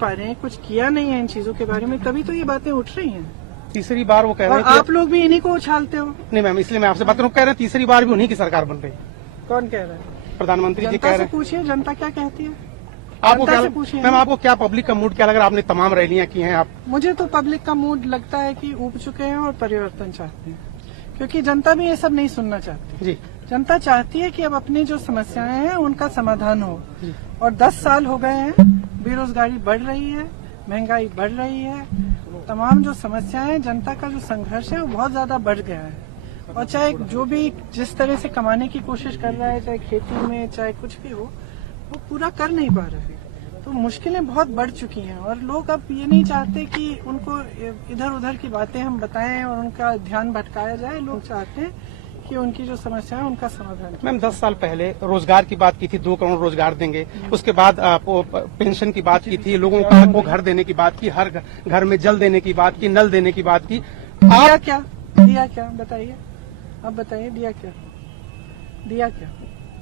पा रहे हैं, कुछ किया नहीं है इन चीजों के बारे में, तभी तो ये बातें उठ रही हैं। तीसरी बार वो कह रहे और हैं कि आप लोग भी इन्हीं को उछालते हो। नहीं मैम, इसलिए मैं आपसे बात करूँ, कह रहे हैं तीसरी बार भी उन्हीं की सरकार बन रही है। कौन कह रहा है? प्रधानमंत्री जी जनता कह से रहे हैं। पूछिए जनता क्या कहती है। आपको जनता क्या से पूछिए। मैम, आपको क्या पब्लिक का मूड क्या लग रहा है? आपने तमाम रैलियां की हैं आप। मुझे तो पब्लिक का मूड लगता है कि ऊब चुके हैं और परिवर्तन चाहते हैं, क्योंकि जनता भी ये सब नहीं सुनना चाहती। जी जनता चाहती है कि अब अपनी जो समस्याएं हैं उनका समाधान हो। जी। और 10 साल हो गए हैं, बेरोजगारी बढ़ रही है, महंगाई बढ़ रही है, तमाम जो समस्याएं, जनता का जो संघर्ष है वो बहुत ज्यादा बढ़ गया है। और चाहे जो भी जिस तरह से कमाने की कोशिश कर रहा है, चाहे खेती में चाहे कुछ भी हो, वो पूरा कर नहीं पा रहे हैं। तो मुश्किलें बहुत बढ़ चुकी हैं और लोग अब ये नहीं चाहते कि उनको इधर उधर की बातें हम बताएं और उनका ध्यान भटकाया जाए। लोग चाहते हैं कि उनकी जो समस्या है उनका समाधान। मैम 10 साल पहले रोजगार की बात की थी, 2 करोड़ रोजगार देंगे। उसके बाद पेंशन की बात की थी, लोगों को घर देने की बात की, हर घर में जल देने की बात की, नल देने की बात की। दिया क्या? दिया क्या बताइए, अब बताइए दिया क्या? दिया क्या?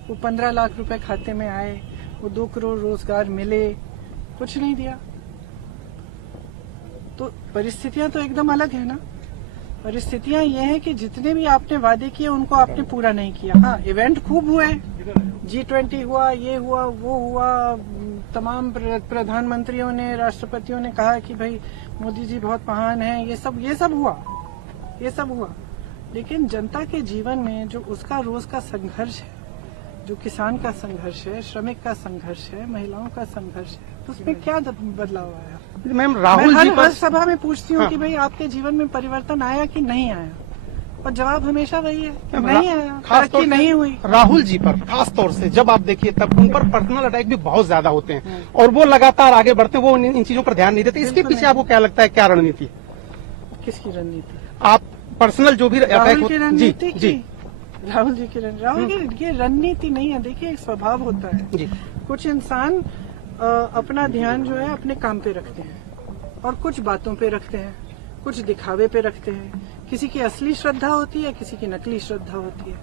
वो 15 लाख रुपए खाते में आए, वो 2 करोड़ रोजगार मिले, कुछ नहीं दिया। तो परिस्थितियां तो एकदम अलग है ना। परिस्थितियां ये हैं कि जितने भी आपने वादे किए उनको आपने पूरा नहीं किया। हाँ, इवेंट खूब हुए, G20 हुआ, ये हुआ, वो हुआ, तमाम प्रधानमंत्रियों ने, राष्ट्रपतियों ने कहा कि भाई मोदी जी बहुत महान हैं, ये सब हुआ। लेकिन जनता के जीवन में जो उसका रोज का संघर्ष है, जो किसान का संघर्ष है, श्रमिक का संघर्ष है, महिलाओं का संघर्ष है, तो उसमें क्या बदलाव आया? मैम राहुल जी हर सभा में पूछती हूँ हाँ। कि भाई आपके जीवन में परिवर्तन आया कि नहीं आया, और जवाब हमेशा वही है कि नहीं आया, तरक्की नहीं हुई। राहुल जी पर खास तौर से जब आप देखिए तब उन पर पर्सनल अटैक भी बहुत ज्यादा होते हैं और वो लगातार आगे बढ़ते हैं, वो इन चीजों पर ध्यान नहीं देते। इसके पीछे आपको क्या लगता है, क्या रणनीति? किसकी रणनीति? आप पर्सनल जो भी राहुल की रणनीति जी राहुल की ये रणनीति नहीं है। देखिए, एक स्वभाव होता है जी। कुछ इंसान अपना ध्यान जो है अपने काम पे रखते हैं और कुछ बातों पे रखते हैं, कुछ दिखावे पे रखते हैं। किसी की असली श्रद्धा होती है, किसी की नकली श्रद्धा होती है।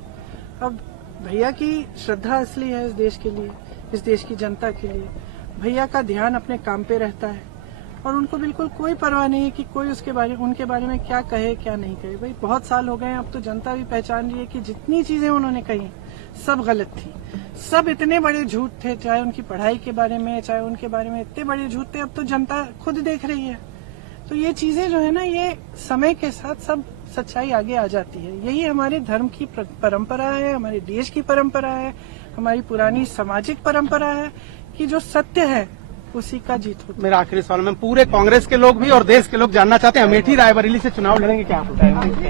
अब भैया की श्रद्धा असली है इस देश के लिए, इस देश की जनता के लिए। भैया का ध्यान अपने काम पे रहता है और उनको बिल्कुल कोई परवाह नहीं है कि कोई उनके बारे में क्या कहे क्या नहीं कहे। भाई बहुत साल हो गए हैं, अब तो जनता भी पहचान रही है कि जितनी चीजें उन्होंने कही सब गलत थी, सब इतने बड़े झूठ थे, चाहे उनकी पढ़ाई के बारे में, चाहे उनके बारे में, इतने बड़े झूठ थे। अब तो जनता खुद देख रही है। तो ये चीजें जो है ना, ये समय के साथ सब सच्चाई आगे आ जाती है। यही हमारे धर्म की परंपरा है, हमारे देश की परंपरा है, हमारी पुरानी सामाजिक परंपरा है कि जो सत्य है उसी का जीत होता है। मेरा आखिरी सवाल मैम, पूरे कांग्रेस के लोग भी और देश के लोग जानना चाहते हैं, अमेठी रायबरेली से चुनाव लड़ेंगे क्या? आप बताएंगे।